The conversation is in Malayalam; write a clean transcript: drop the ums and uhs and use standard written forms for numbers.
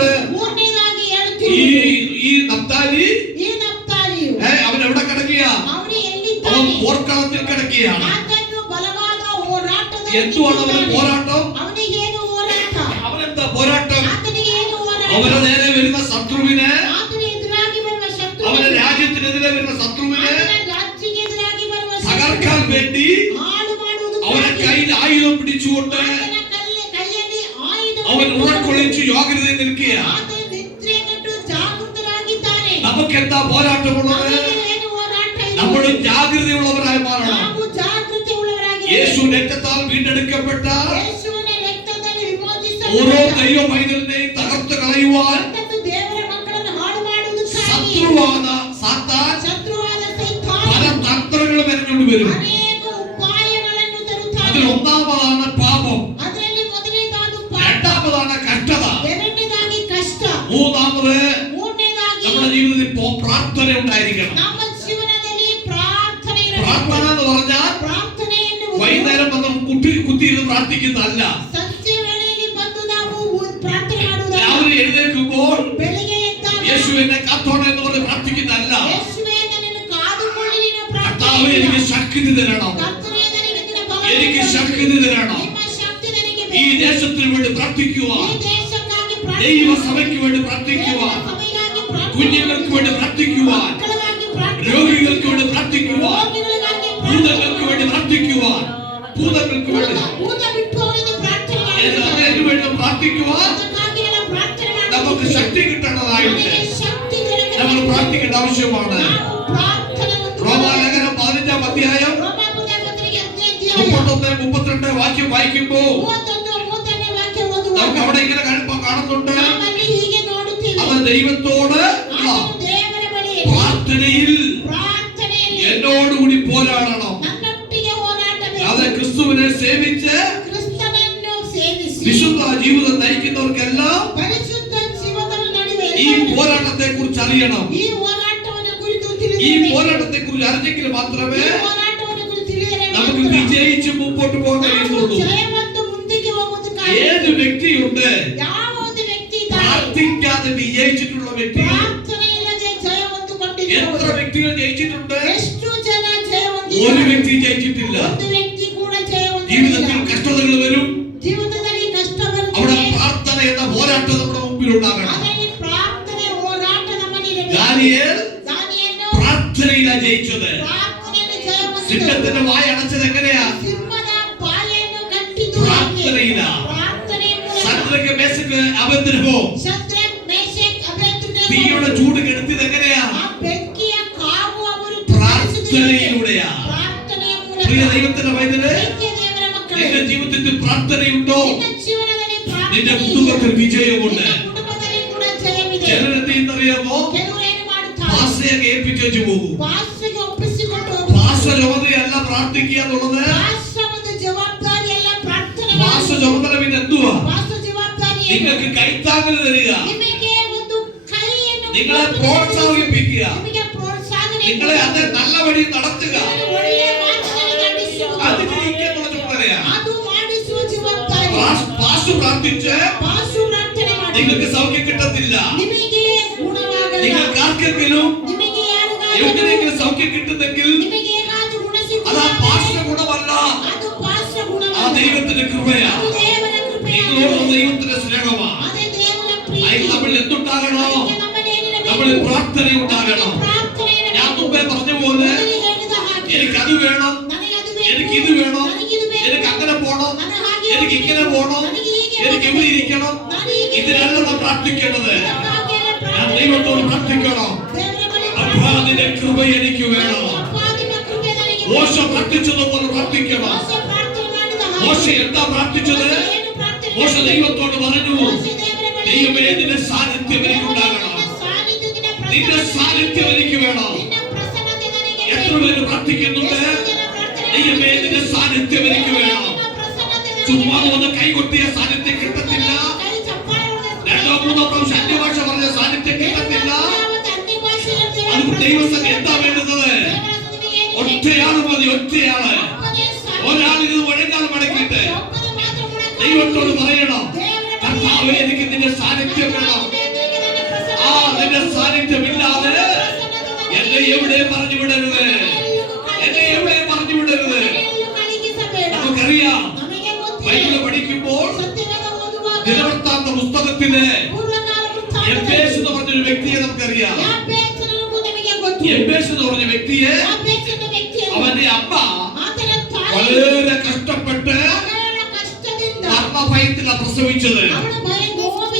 എഴുതിയിട്ടുണ്ട്. ഈ നഫ്താലി അവൻ എവിടെ കിടക്കുക? അവൻ പോർക്കളത്തിൽ കിടക്കുകയാണ്. എന്തുവാണ് അവന് പോരാട്ടം? അവനെന്താ പോരാട്ടം? അവന് നേരെ വരുന്ന ശത്രുവിനെ, അവന്റെ രാജ്യത്തിനെതിരെ വരുന്ന ശത്രുവിനെ തകർക്കാൻ വേണ്ടി അവനെ കയ്യിൽ ആയുധം പിടിച്ചുകൊണ്ട് അവൻ ഉറക്കൊള്ളിച്ച് ജാഗ്രതയിൽ നിൽക്കുകയാണ്. നമുക്ക് എന്താ പോരാട്ടമുള്ളത്? നമ്മൾ ജാഗ്രതയുള്ളവരായി മാറണം. യേശു രക്തത്താൽ വീണ്ടെടുക്കപ്പെട്ട ഓരോ ദൈവ പൈതലിനെയും തകർത്ത് കളയുവാൻ ശത്രുവാദ സാത്താൻ പല തന്ത്രങ്ങളും എറിഞ്ഞുകൊണ്ട് വരും. അതിൽ ഒന്നാമതാണ് പാപം, രണ്ടാമതാണ് കഷ്ടത, മൂന്നാമത് നമ്മുടെ ജീവിതത്തിൽ പ്രാർത്ഥന ഉണ്ടായിരിക്കണം. പ്രാർത്ഥന എന്ന് പറഞ്ഞാൽ വൈകുന്നേരം വന്ന് കുത്തിയിരുന്ന് പ്രാർത്ഥിക്കുന്നതല്ല. രാവിലെ എഴുന്നേൽക്കുമ്പോൾ യേശു എന്നെ കാത്തോണം എന്ന് പറഞ്ഞ് പ്രാർത്ഥിക്കുന്നതല്ല. കർത്താവേ എനിക്ക് ശക്തി തരണം, എനിക്ക് ശക്തി തരണം. ഈ ദേശത്തിന് വേണ്ടി പ്രാർത്ഥിക്കുക, ദൈവസഭയ്ക്ക് വേണ്ടി പ്രാർത്ഥിക്കുക, കുഞ്ഞുങ്ങൾക്ക് വേണ്ടി പ്രാർത്ഥിക്കുക, രോഗികൾക്ക് വേണ്ടി പ്രാർത്ഥിക്കുക, ഭൂതങ്ങൾക്ക് വേണ്ടി പ്രാർത്ഥിക്കുക, ഭൂതങ്ങൾക്ക് വേണ്ടി പ്രാർത്ഥിക്കുക. നമുക്ക് ശക്തി കിട്ടേണ്ടതായിട്ട് നമ്മൾ പ്രാർത്ഥിക്കേണ്ട ആവശ്യമാണ്. റോമാലേഖനം 15-ാം അധ്യായം 31-32 വാക്യം വായിക്കുമ്പോൾ നമുക്ക് അവിടെ ഇങ്ങനെ കാണുന്നുണ്ട്. അത് ദൈവത്തോട് പ്രാർത്ഥനയിൽ എന്നോടുകൂടി പോരാടണം. അത് ക്രിസ്തുവിനെ സേവിച്ച് വിശുദ്ധ ജീവിതം നയിക്കുന്നവർക്കെല്ലാം ഈ പോരാട്ടത്തെ കുറിച്ച് അറിയണം. ഈ പോരാട്ടത്തെ കുറിച്ച് അറിഞ്ഞെങ്കിൽ മാത്രമേ നമുക്ക് വിജയിച്ച് മുമ്പോട്ട് പോകാൻ കഴിയുള്ളൂ. ഏത് വ്യക്തിയുണ്ട് പ്രാർത്ഥിക്കാതെ വിജയിച്ചിട്ടുള്ള വ്യക്തി? എത്ര വ്യക്തികൾ ജയിച്ചിട്ടുണ്ട്? ഒരു വ്യക്തി ജയിച്ചിട്ടില്ല. ജീവിതത്തിൽ കഷ്ടതകൾ വരും. അവിടെ പ്രാർത്ഥന എന്ന പോരാട്ടം നമ്മുടെ മുമ്പിൽ ഉണ്ടാകണം. ദാനിയേൽ പ്രാർത്ഥനയിലാണ് ജയിച്ചത്. സിംഹത്തിന്റെ വായ അടച്ചത് എങ്ങനെയാ? പ്രാർത്ഥനയിലാ. ശദ്രക്ക്, മേശക്ക്, അബേദ്നെഗോ തീയുടെ ചൂട് കെടുത്തിയത് എങ്ങനെയാ? പ്രാർത്ഥനയിലൂടെയാ. പ്രിയ ദൈവത്തിന്റെ പൈതലേ, നിന്റെ ജീവിതത്തിൽ പ്രാർത്ഥനയുണ്ടോ? നിന്റെ കുടുംബത്തിൽ വിജയമുണ്ട്. ചിലരെന്തറിയാമോ? പാസ്റ്ററെ ഏൽപ്പിച്ചു പോകും. പാസ്റ്റർ ചുമതലയല്ല പ്രാർത്ഥിക്കുക എന്നുള്ളത്. പാസ്റ്റർ ചുമതല പിന്നെ എന്തുവാ? നിങ്ങൾക്ക് കൈത്താങ്ങൽ തരിക, നിങ്ങളെ പ്രോത്സാഹിപ്പിക്കുക, നിങ്ങളെ അത് നല്ല വഴി നടത്തുക. അത് ജയിക്കാനുള്ള ചുമതലയാണ്. പാസ്റ്റർ പ്രാർത്ഥിച്ച് നിങ്ങൾക്ക് സൗഖ്യം കിട്ടത്തില്ല. നിങ്ങൾക്ക് ആർക്കെങ്കിലും എവിടെയെങ്കിലും സൗഖ്യം കിട്ടുന്നെങ്കിൽ അത് ആ പാസ്റ്റർ ഗുണമല്ല, ആ ദൈവത്തിന്റെ കൃപയാണ്. നിങ്ങളോട് ദൈവത്തിന്റെ സ്നേഹമാണ്. നമ്മൾ എന്തുണ്ടാകണോ? നമ്മൾ പ്രാർത്ഥന ഉണ്ടാകണം. ഞാൻ മുമ്പേ പറഞ്ഞ പോലെ എനിക്കത് വേണം, എനിക്കിത് വേണം, എനിക്ക് അങ്ങനെ പോണം, എനിക്ക് ഇങ്ങനെ പോണം, എനിക്ക് ഇവിടെ ഇരിക്കണം. ഇതിനല്ല നാം പ്രാർത്ഥിക്കേണ്ടത്. ഞാൻ ദൈവത്തോട് പ്രാർത്ഥിക്കണം, അപ്പാ നിന്റെ കൃപ എനിക്ക് വേണം. മോശ പ്രാർത്ഥിച്ചതുപോലെ പ്രാർത്ഥിക്കണം. മോശ എന്താ പ്രാർത്ഥിച്ചത്? മോശ ദൈവത്തോട് പറഞ്ഞു, ദൈവമേ നിന്റെ സാന്നിധ്യം എനിക്കുണ്ടാകണം, നിന്റെ സാന്നിധ്യം എനിക്ക് വേണം. എത്ര പേര് പ്രാർത്ഥിക്കുന്നുണ്ട്? ദൈവമേ നിന്റെ സാന്നിധ്യം എനിക്ക് വേണം. ചുമ്മാ ഒന്ന് കൈകൊട്ടിയ സാന്നിധ്യം കിട്ടത്തില്ല. രണ്ടോ മൂന്നോ പ്രാവശ്യം അന്യഭാഷ പറഞ്ഞ സാന്നിധ്യം കിട്ടത്തില്ല. അത് ദൈവത്തിന് എന്താ വേണ്ടത്? ഒറ്റയാള് മതി, ഒറ്റയാള്. ഒരാളിത് മുഴങ്ങാൽ മടക്കിയിട്ട് ദൈവത്തോട് പറയണം, കർത്താവേ എനിക്ക് നിന്റെ സാന്നിധ്യം വേണം. എവിടെ പറഞ്ഞു വിടരുത്, എന്നെ എവിടെ പറഞ്ഞു വിടരുത്. നമുക്കറിയാം, ബൈബിൾ പഠിക്കുമ്പോൾ ദിനവൃത്താന്ത പുസ്തകത്തിലെ എബ്ബേസ് എന്ന് പറഞ്ഞൊരു വ്യക്തിയെ നമുക്കറിയാം. എബ്ബേസ് എന്ന് പറഞ്ഞ വ്യക്തിയെ അവന്റെ അമ്മ വളരെ കഷ്ടപ്പെട്ട് മരണഭയത്തിലാണ് പ്രസവിച്ചത്.